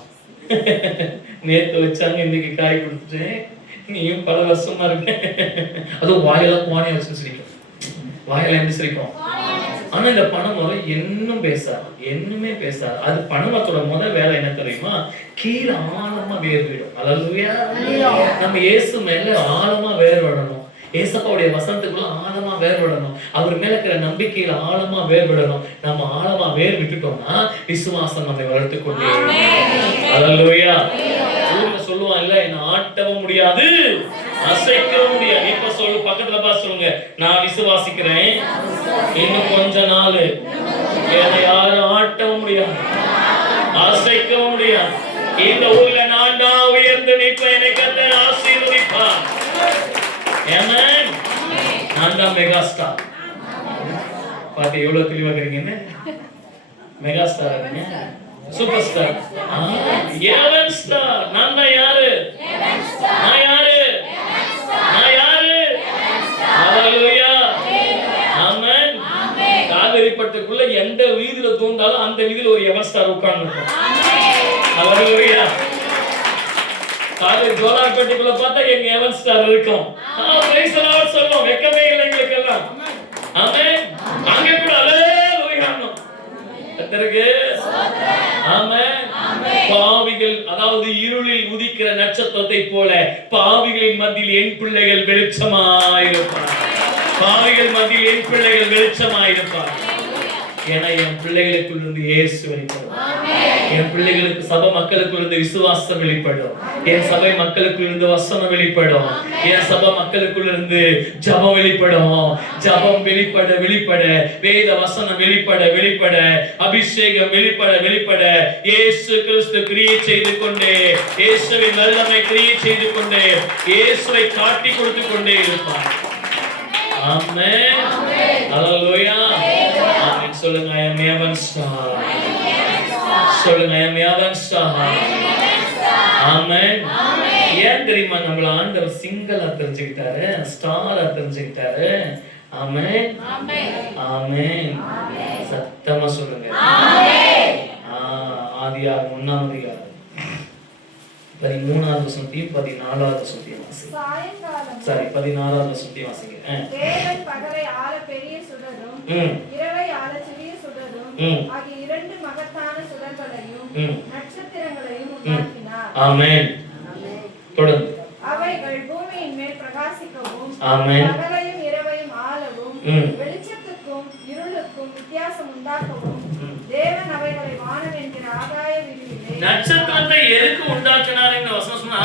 நேத்து வச்சாங்க, இன்னைக்கு காய் கொடுத்துட்டேன், நீயும் பல வருஷமா இருக்க. அதுவும் வாயெல்லாம் கோணையா வச்சு சிரிக்கும். வாயெல்லாம் எப்படி சிரிக்கும்? ஆனா இந்த பனைமரம் என்னும் பேசாது, என்னுமே பேசாது. அது பனைமரத்தோட முதல் வேலை என்ன தெரியுமா? கீழே ஆழமா வேர் விடும். அல்லேலூயா. நம்ம இயேசு மேல ஆழமா வேர் விடணும். ஏசப்பாவுடைய வசனத்துக்குள்ள ஆழமா வேர் விடணும். அவர் மேல இருக்கிற நம்பிக்கையில ஆழமா வேர் விடணும். நம்ம ஆழமா வேர் விட்டுட்டோம்னா விசுவாசம் நம்மை வளர்த்து கொண்டே. அல்லேலூயா. ஊர்ல சொல்லுவான் இல்ல, என்ன ஆட்டவும் முடியாது, அசைக்கவும் முடியாது. இப்ப சொல்லு, பக்கத்துல பார்த்து சொல்லுங்க, நான் விசுவாசிக்கிறேன், இன்னும் கொஞ்ச நாள் என்னை யாரும் ஆட்டவும் முடியாது, அசைக்கவும் முடியாது. இந்த ஊர்ல நான் தான் உயர்ந்து நிற்பேன், என்னை கர்த்தர் ஆசீர்வதிப்பார். ஆமென். நான் தான் மெகா ஸ்டார். பாத்து எவ்வளவு தெளிவா இருக்கீங்கன்னு. மெகா ஸ்டார் இருக்கீங்க, சூப்பர் ஸ்டார். எவன் ஸ்டார்? நான் தான் யாரு? நான் யாரு? நான் யாரு? ஹalleluya. ஆமென். காவேரி பட்டத்துக்குள்ள எந்த வீதியில தூண்டாலும் அந்த வீதியில ஒரு எவன் ஸ்டார் உட்கார்ந்துருக்கும். ஹalleluya. காவேரி ஜோலார்பேட்டைக்குள்ள பார்த்தா எங்க எவன் ஸ்டார் இருக்கும். பிரைஸ் தி லார்ட் சொல்லுவோம், வெக்கமே இல்லை எங்களுக்கு எல்லாம். ஆமென். அங்க கூட ஹalleluya கர்த்தருக்கு ஆமென். பாவிகள், அதாவது இருளில் உதிக்கிற நட்சத்திரத்தை போல பாவிகளின் மத்தியில் என் பிள்ளைகள் வெளிச்சமாயிருப்பார். பாவிகள் மத்தியில் என் பிள்ளைகள் வெளிச்சமாயிருப்பார். ஏன்னா என் பிள்ளைகளுக்குள் இருந்து இயேசு வெளிப்படும். என் பிள்ளைகளுக்கு சபை மக்களுக்குள் இருந்து விசுவாசம் வெளிப்படும். என் சபை மக்களுக்குள் இருந்து வசனம் வெளிப்படும். என் சபை மக்களுக்குள் இருந்து ஜபம் வெளிப்படும். ஜபம் வெளிப்பட வெளிப்பட, வேத வசனம் வெளிப்பட வெளிப்பட, அபிஷேகம் வெளிப்பட வெளிப்பட, இயேசு கிறிஸ்து கிரியை செய்து கொண்டே, இயேசுவின் வல்லமை கிரியை செய்து கொண்டே, இயேசுவை காட்டி கொடுத்து கொண்டே இருப்பார். ஆமென். ஹalleluya. ஆமென். சொல்லுங்க, I am heaven star. சொல்லுங்க, I am heaven star. ஆமென். ஏன் தெரியுமா நம்மள ஆண்டவர் சிங்கிளா தெரிஞ்சுக்கிட்டாரு, ஸ்டாரா தெரிஞ்சுக்கிட்டாரு? ஆமென். ஆமென். சத்தமா சொல்லுங்க. ஆதியாகமம் 1ஆம் அதிகாரம் 13வது வசனத்தையும் 14வது வசனத்தையும் வாசிங்க. சரி, 16வது வசனத்தையும் வாசிங்க. தேவன் பகலை ஆள பெரிய சுடரும் இரவை ஆள சிறிய சுடரும் ஆகிய இரண்டு மகத்தான சுடர்களையும் நட்சத்திரங்களையும் உண்டாக்கினார். ஆமென். தொடர்ந்து. அவைகள் பூமியின் மேல் பிரகாசிக்கவும் பகலையும் இரவையும் ஆளவும் வெளிச்சத்துக்கும் இருளுக்கும் வித்தியாசம் உண்டாக்கவும் தேவன் அவைகளை வானம் என்கிற ஆகாய விரிவிலே. நட்சத்திரத்தை எதுக்கு உண்டாக்கினார் என்று வசனம் சொன்னா,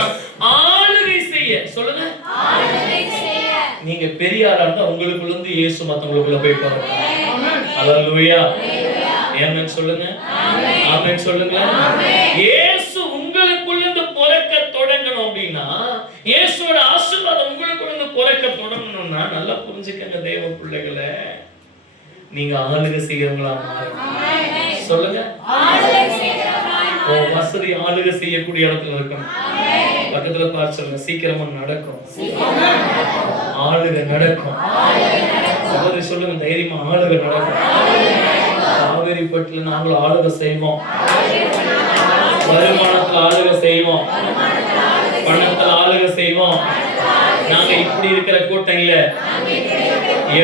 ஆளுகை செய்ய. சொல்லுங்க, ஆளுகை செய்ய. நீங்க பெரிய ஆளா இருந்தா உங்களுக்குள்ள இருந்து இயேசு மத்தவங்களுக்குள்ள போய் பாருங்க. ஹalleluya. ஆமென் சொல்லுங்க. ஆமென் சொல்லுங்க. இயேசு உங்களுக்குள்ள இருந்து பிறக்க தொடங்கணும் அப்படின்னா, இயேசுவோட ஆசீர்வாதம் உங்களுக்குள்ள இருந்து பிறக்க தொடங்கணும்னா, நல்லா புரிஞ்சுக்கங்க தேவ பிள்ளைகளே, நீங்க ஆளுகை செய்யறவங்களா மாறணும். சொல்லுங்க, ஆளுகை செய்யறவங்களா. வசதி ஆளுகை செய்யக்கூடிய இடத்துல இருக்கணும். பக்கத்துல பார்த்து சொல்லுங்க, சீக்கிரமா நடக்கும். ஆளுகை நடக்கும். சகோதரி சொல்லுங்க, தைரியமா ஆளுகை நடக்கும். காவேரி பட்டில நாங்கள் ஆளுகை செய்வோம். வருமானத்துல ஆளுகை செய்வோம். பணத்துல ஆளுகை செய்வோம். நாங்க இப்படி இருக்கிற கூட்டம் இல்ல,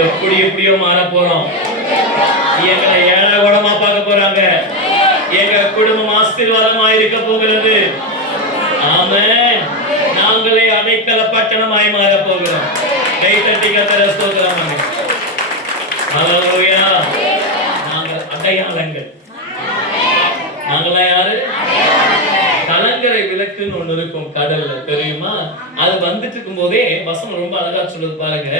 எப்படி எப்படியோ மாற போறோம். எங்களை ஏழை குணமா பார்க்க போறாங்க. எங்க குடும்பம் ஆசீர்வாதமா இருக்க போகிறது. ஆமென். நாங்களே அடைக்கல பட்டணமாய் மாற போகிறோம். கை தட்டி கர்த்தரை ஸ்தோத்திரம். ஹalleluya. நாங்கள் அடையாளங்கள். நாங்களா யாரு? கலங்கரை விளக்குன்னு ஒண்ணு இருக்கும் கடல்ல, தெரியுமா? அது வந்துட்டு இருக்கும் போதே வசனம் ரொம்ப அழகா சொல்லுது பாருங்க.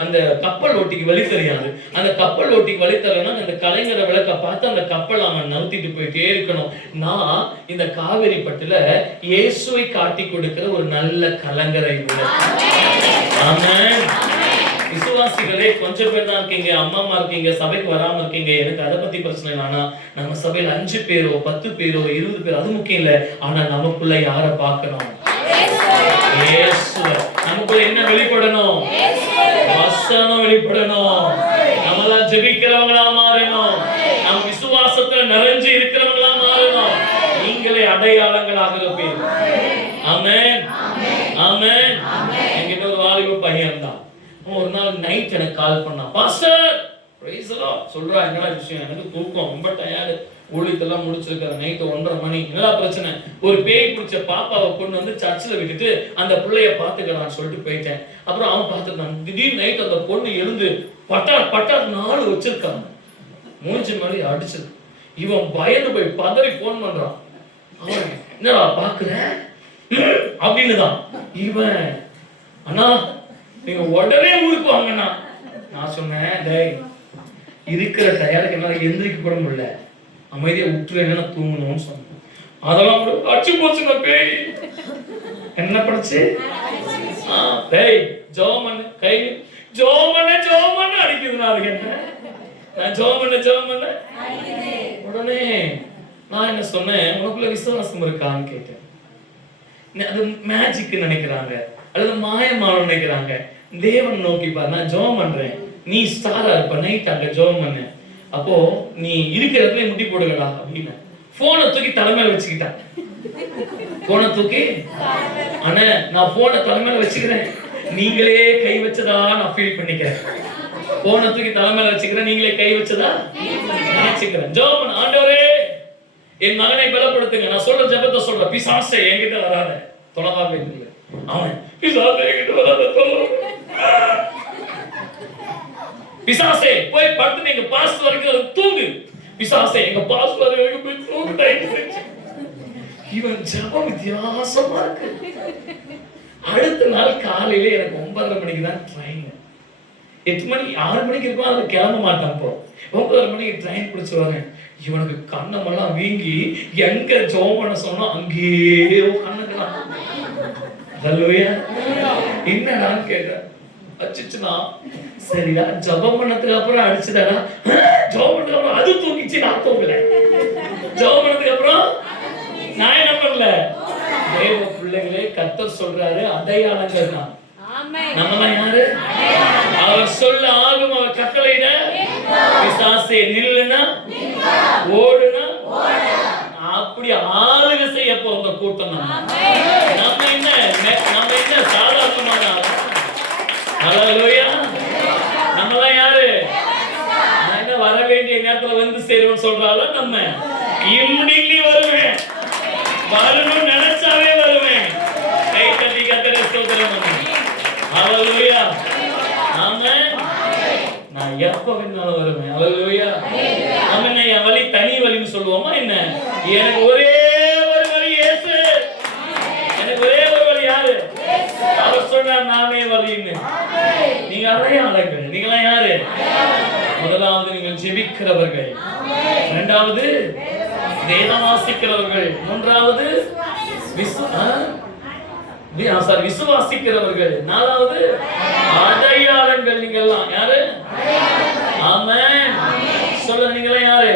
அந்த கப்பல் ஓட்டிக்கு வழி தெரியாது. அந்த கப்பல் ஓட்டிக்கு வழி தெரியலன்னா அந்த கலங்கரை விளக்க பார்த்து அந்த கப்பல் அவன் நவுத்திட்டு போயிட்டே இருக்கணும். நான் இந்த காவேரி பட்டுல இயேசுவை காட்டி கொடுக்கிற ஒரு நல்ல கலங்கரை விளக்கு. ஆமென். விசுவாசிகளே, கொஞ்சம் பேர் தான் இருக்கீங்க, அம்மா இருக்கீங்க, சபைக்கு வராம இருக்கீங்க. எனக்கு அதை பத்தி பிரச்சனை இல்லை. ஆனா நம்ம சபையில 5 பேரோ 10 பேரோ 20 பேர் அது முக்கியம் இல்ல. ஆனா நமக்குள்ள யார பார்க்கணும்? இயேசுவை. நமக்குள்ள என்ன வெளிப்படணும்? வசனம் வெளிப்படணும். நம்மளாம் ஜெபிக்கிறவங்களா மாறணும். நம்ம விசுவாசத்துல நிறைஞ்சு இருக்கிறவங்களா மாறணும். நீங்களே அடையாளங்களாக இருப்பீங்க. ஆமென். ஆமென். என்கிட்ட ஒரு வாலிப பையன் தான். ஒரு நாள் நைட் எனக்கு கால் பண்ணா, பாஸ்டர் பிரைஸ் தி லார்ட். சொல்றா, என்னடா விஷயம்? எனக்கு தூக்கம் ரொம்ப டயர்டு, ஊழியத்தெல்லாம் முடிச்சிருக்கிற, நைட்டு 1:30 மணி. என்னடா பிரச்சனை? ஒரு பேய் பிடிச்ச பாப்பாவை கொண்டு வந்து சர்ச்சில் விட்டுட்டு அந்த பிள்ளைய பார்த்துக்கலான்னு சொல்லிட்டு போயிட்டேன். அப்புறம் அவன் பார்த்துட்டான். திடீர்னு நைட் அந்த பொண்ணு எழுந்து பட்டார் 4 வச்சிருக்காங்க, மூஞ்சி மாதிரி அடிச்சது. இவன் பயந்து போய் பதறி போன் பண்றான். அவன், என்னடா பாக்குற அப்படின்னு தான். இவன், அண்ணா நீங்க உடனே ஊருக்கு வாங்கண்ணா. நான் சொன்னேன், டேய் இருக்கிற டயருக்கு என்னால எந்திரிக்க கூட முடியல, அமைதியா விட்டுரு, என்ன தூங்கணும்னு சொன்னேன். அதெல்லாம் கூட அடிச்சு போச்சுங்க பேய். என்ன படிச்சு? டேய் ஜோமன் கை ஜோமன் அடிக்குதுண்ணா. அதுக்கு என்ன? நான் ஜோமன் உடனே நான் என்ன சொன்னேன், உனக்குள்ள விசுவாசம் இருக்கான்னு கேட்டேன். அது மேஜிக் நினைக்கிறாங்க அல்லது மாயமானம் நினைக்கிறாங்க. தேவன் நோக்கி பாரு, நான் ஜெபம் பண்றேன், நீ ஸ்டாரா இருப்ப, நைட் அங்க ஜெபம் பண்ணு, அப்போ நீ இருக்கிற இடத்துல முட்டி போடுங்கடா அப்படின்னு. போனை தூக்கி தலைமையில வச்சுக்கிட்டான். போனை தூக்கி, ஆனா நான் போனை தலைமையில வச்சுக்கிறேன், நீங்களே கை வச்சதா நான் ஃபீல் பண்ணிக்கிறேன். போனை தூக்கி தலைமையில வச்சுக்கிறேன், நீங்களே கை வச்சதா நினைச்சுக்கிறேன். ஜெபம் பண்ணு, ஆண்டவரே என் மகனை பலப்படுத்துங்க. நான் சொல்ற ஜெபத்தை சொல்ற, பிசாசே என்கிட்ட வராத, தொலைவாக இல்லை. அவன் பிசாசே என்கிட்ட வராத, தொலைவாக. பிசாசே போய் படுத்து எங்க பாஸ்டர் வரைக்கும் தூங்கு. பிசாசே எங்க பாஸ்டர் வரைக்கும் போய் தூங்கு. இவன் ஜெபம் வித்தியாசமா இருக்கு. அடுத்த நாள் காலையில எனக்கு 9:30 மணிக்கு தான் ட்ரெயின். 8 மணி 6 மணிக்கு இருக்கும், அதுல கிளம்ப மாட்டான். இப்போ 9:30 மணிக்கு ட்ரெயின் பிடிச்சு வரேன். இவனுக்கு கண்ணமெல்லாம் வீங்கி எங்க ஜெபம் பண்ண சொன்னா அங்கேயே கண்ணுக்குதான். என்னடான்னு கேட்டேன். அச்சுச்சுனா சரிடா ஜெபம் பண்ணதுக்கு அப்புறம் அடிச்சுதாடா. ஜெபம் பண்ணதுக்கு அப்புறம் அது தூங்கிச்சு, நான் தூங்கல. ஜெபம் பண்ணதுக்கு அப்புறம் நான் என்ன பண்ணல. தேவ பிள்ளைகளே, கர்த்தர் சொல்றாரு அடையாளங்கள் தான். நம்மலாம் யாரு? அவர் சொல்ல ஆகும், அவர் கட்டளையிட பிசாசே நில்லுனா ஓடுனா அப்படி ஆளுக செய்ய போற கூட்டம். நம்ம என்ன சாதாரணமான ஆளா? ஹல்லேலூயா. நம்மலாம் யாரு? நான் என்ன வர வேண்டிய நேரத்துல வந்து சேருவேன்னு சொல்றால, நம்ம இம்மிடியட்லி வருவேன். வரணும் நினைச்சாவே வருவேன். கை தட்டி கர்த்தரை ஸ்தோத்திரம் பண்ணுங்க. ஹல்லேலூயா. ஆமென். நான் எப்ப வேணாலும் வருவேன். ஹல்லேலூயா. ஆமென். என் வழி தனி வழின்னு சொல்லுவோமா என்ன? எனக்கு ஒரே ஒரு வழி இயேசு. எனக்கு ஒரே ஒரு வழி யாரு? அவர் சொன்னார் நானே வழின்னு. நீங்க அடையாளங்கள். நீங்களாம் யாரு? முதலாவது நீங்கள் ஜெபிக்கிறவர்கள், இரண்டாவது வேதம் வாசிக்கிறவர்கள், மூன்றாவது விசுவாசிக்கிறவர்கள், நாலாவது அடையாளங்கள். நீங்க எல்லாம் யாரு? ஆமென். சொல்ல நீங்க எல்லாம் யாரு?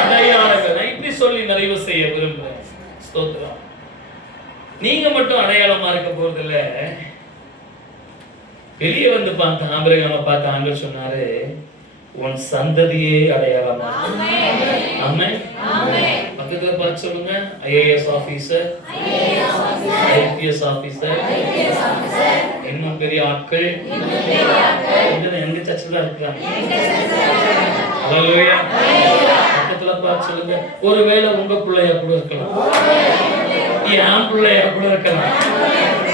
அடையாளங்கள். நான் இப்படி சொல்லி நிறைவு செய்ய விரும்புறேன். ஸ்தோத்திரம். நீங்க மட்டும் அடையாளமா இருக்க போறது இல்ல. வெளியே வந்து பார்த்த ஆபிரகாமை பார்த்த ஆண்டவர் சொன்னாரு, உன் சந்ததியே அடையாளமா. ஆமென். பக்கத்துல பார்த்து சொல்லுங்க. ஐஏஎஸ் ஆபீசர், ஐபிஎஸ் ஆபீசர், இன்னும் பெரிய ஆட்கள் எங்க சர்ச்சில் தான் இருக்கிறாங்க. ஹல்லேலூயா. பக்கத்துல பார்த்து சொல்லுங்க. ஒருவேளை உங்க பிள்ளையா கூட இருக்கலாம், என் பிள்ளையா கூட இருக்கலாம்.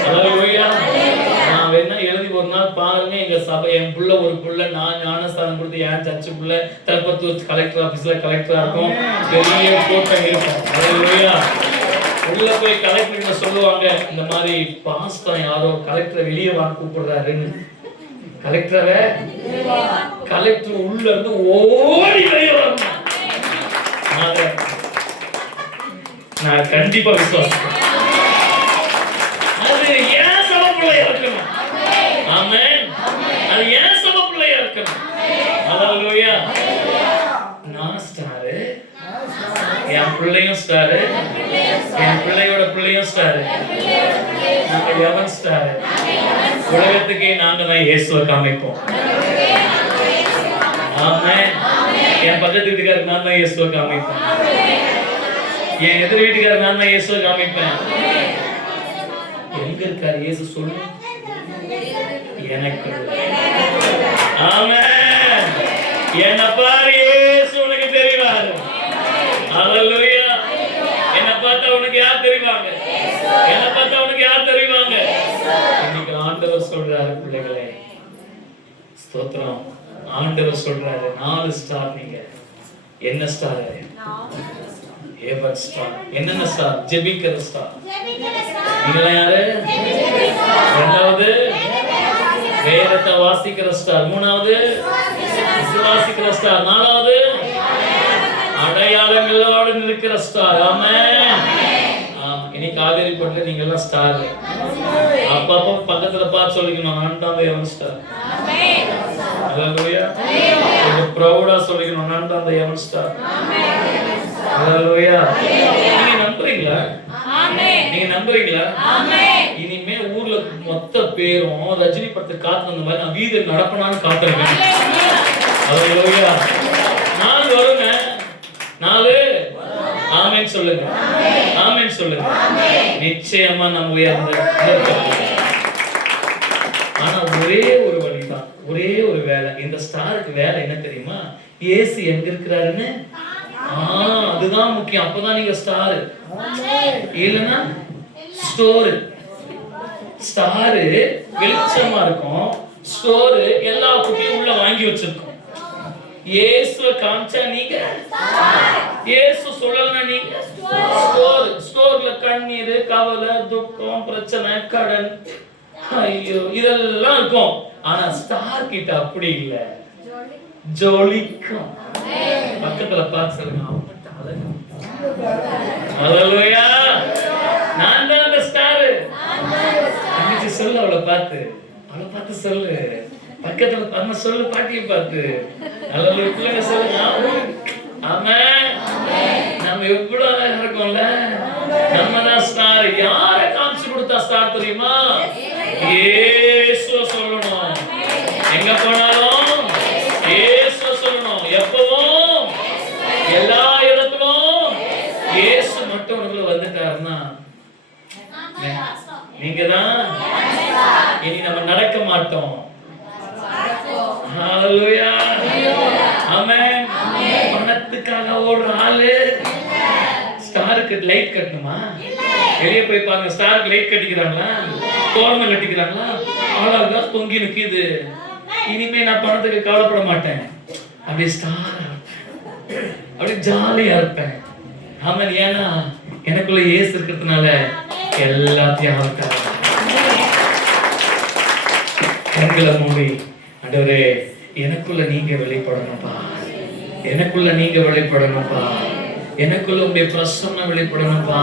ஹல்லேலூயா. நான் வேணா எழுதி ஒரு நாள் பாருங்க, எங்க சபை என் புள்ள ஒரு புள்ள நான் ஞானஸ்தானம் கொடுத்து என் சர்ச்சு புள்ள திருப்பத்தூர் கலெக்டர் ஆபீஸ்ல கலெக்டரா இருக்கும். பெரிய கூட்டம் இருக்கும். ஹல்லேலூயா. உள்ள போய் கலெக்டர் சொல்லுவாங்க, இந்த மாதிரி பாஸ்டர் யாரோ கலெக்டரை வெளியே வா கூப்பிடுறாருன்னு. கலெக்டர் உள்ள இருந்து ஓடி வெளியே வரணும். நான் கண்டிப்பா விசுவாசம். அது ஏன் சபை பிள்ளையா இருக்கணும். ஆமென். அது ஏன் சபை பிள்ளையா இருக்கணும். ஹல்லேலூயா. நான் ஸ்டார், என் பிள்ளையும் ஸ்டார், என் பிள்ளையோட பிள்ளையும் ஸ்டார். நாங்க எவன் ஸ்டார்? உலகத்துக்கே நாங்க தான் இயேசுவை காமிப்போம். ஆமென். என் பக்கத்து வீட்டுக்காரர் நான் தான் இயேசுவை காமிப்பேன். என் எதிர் வீட்டுக்காரர் நான் தான் இயேசுவை காமிப்பேன். எங்க இருக்காரு இயேசு சொல்லு? எனக்கு. ஆமென். என்ன பாரு இயேசு உனக்கு தெரிவாரு. ஹல்லேலூயா. என்ன பார்த்தா உனக்கு யார் தெரிவாங்க? என்ன பார்த்தா உனக்கு யார் தெரிவாங்க? இன்னைக்கு ஆண்டவர் சொல்றாரு பிள்ளைகளே, ஸ்தோத்திரம். ஆண்டவர் சொல்றாரு 4 ஸ்டார். நீங்க என்ன ஸ்டார்? A1 star. என்னென்ன ஸ்டார்? ஜெபிக்கிற ஸ்டார். நீங்க யாரு? இரண்டாவது வேதத்தை வாசிக்கிற ஸ்டார். மூணாவது விசுவாசிக்கிற ஸ்டார். நாலாவது அடையாளங்களோடு இருக்கிற ஸ்டார். ஆமென். இன்னைக்கு காவேரி பட்டு நீங்க எல்லாம் ஸ்டார். அப்பப்ப பக்கத்துல பார்த்து சொல்லிக்கணும், நான் தான் எவன் ஸ்டார். ஹல்லேலூயா. இது ப்ரௌடா சொல்லிக்கணும், நான் தான் எவன் ஸ்டார். ஹல்லேலூயா. நீங்க நம்புறீங்களா? ஆமென். நீங்க நம்புறீங்களா? ஆமென். இனிமே ஊர்ல மொத்த பேரும் ரஜினி படத்துக்கு காத்து வந்த மாதிரி நான் வீதியில் நடப்பனான்னு காத்துறேன். ஹல்லேலூயா. 4 வருங்க. 4 ஆமென் சொல்லுங்க. ஆமென் சொல்லுங்க. நிச்சயமா நம்ம உயர்ந்த. ஆனா ஒரே ஒரு வழிதான், ஒரே ஒரு வேலை. இந்த ஸ்டாருக்கு வேலை என்ன தெரியுமா? இயேசு எங்க இருக்கிறாருன்னு அதுதான் முக்கியம். அப்பதான் நீங்க ஸ்டார். இல்லைன்னா ஸ்டோர். ஸ்டாரு வெளிச்சமா இருக்கும், ஸ்டோர் எல்லா குட்டியும் உள்ள வாங்கி வச்சிருக்கோம். இயேசுவை காமிச்சா நீங்க இயேசு சொல்லலன்னா நீங்க ஸ்டோர்ல கண்ணீர், கவலை, துக்கம், பிரச்சனை, கடன், ஐயோ இதெல்லாம் இருக்கும். ஆனா ஸ்டார் கிட்ட அப்படி இல்ல, ஜொலிக்கும். பக்கத்துல பார்த்து சொல்லுங்க, ஹல்லேலூயா, நான் தான் அந்த ஸ்டார். அன்னைக்கு சொல்லு, அவளை பார்த்து சொல்லு, பக்கத்துல பண்ண சொல்லு, பாட்டியை பார்த்து ஹல்லேலூயா, பிள்ளைங்க சொல்லுங்க, ஆமென். நம்ம எவ்வளவு அழகா இருக்கோம்ல, நம்ம தான் ஸ்டார். யாரை காமிச்சு கொடுத்தா ஸ்டார் தெரியுமா? இயேசுவை சொல்லணும். எங்க போனாலும் இயேசுவை சொல்லணும். எப்பவும் எல்லா இடத்திலும் இயேசு மட்டும் உனக்குள்ள வந்துட்டாருன்னா நீங்க தான். இனி நம்ம நடக்க மாட்டோம். ஹல்லேலூயா, ஆமென். பணத்துக்காக ஓடுற ஆளு ஸ்டாருக்கு லைட் கட்டணுமா? வெளியே போய் பாருங்க, ஸ்டாருக்கு லைட் கட்டிக்கிறாங்களா, தோரணம் கட்டிக்கிறாங்களா? அழகா தொங்கி நிக்குது. இனிமே நான் பணத்துக்கு கவலைப்பட மாட்டேன், அப்படியே ஸ்டார், அப்படியே ஜாலியா இருப்பேன். ஆமாம், ஏன்னா எனக்குள்ள இயேசு இருக்கிறதுனால எல்லாத்தையும் ஆவட்டார். கண்களை மூடி, ஆண்டவரே எனக்குள்ள நீங்க வெளிப்படணும்பா, எனக்குள்ள நீங்க வெளிப்படணும்பா, எனக்குள்ள உங்களுடைய பிரசன்னம் வெளிப்படணும்பா,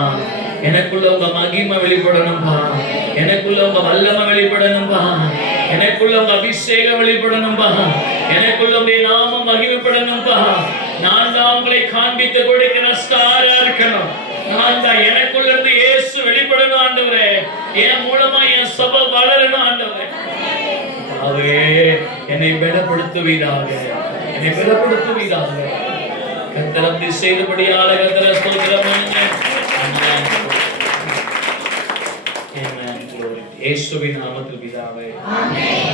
எனக்குள்ள உங்க மகிமை வெளிப்படணும்பா, எனக்குள்ள உங்க வல்லமை வெளிப்படணும்பா, எனக்குள்ள உங்க அபிஷேகம் வெளிப்படணும்பா, எனக்குள்ள உங்களுடைய நாமம் மகிமைப்படணும்பா. நான் தான் உங்களை காண்பித்து கொடுக்கிற ஸ்டாரா இருக்கணும். நான் தான், எனக்குள்ள இருந்து இயேசு வெளிப்படணும் ஆண்டவரே. என் மூலமா என் சபை வளரணும் ஆண்டவரே. அவரே என்னை பலப்படுத்துவீராக, என்னை பலப்படுத்துவீராக. கர்த்தரத்தை செய்தபடியால கர்த்தரை ஸ்தோத்திரம் பண்ணுங்க. ஆமென். இயேசுவின் நாமத்தில் பிதாவே, ஆமென்.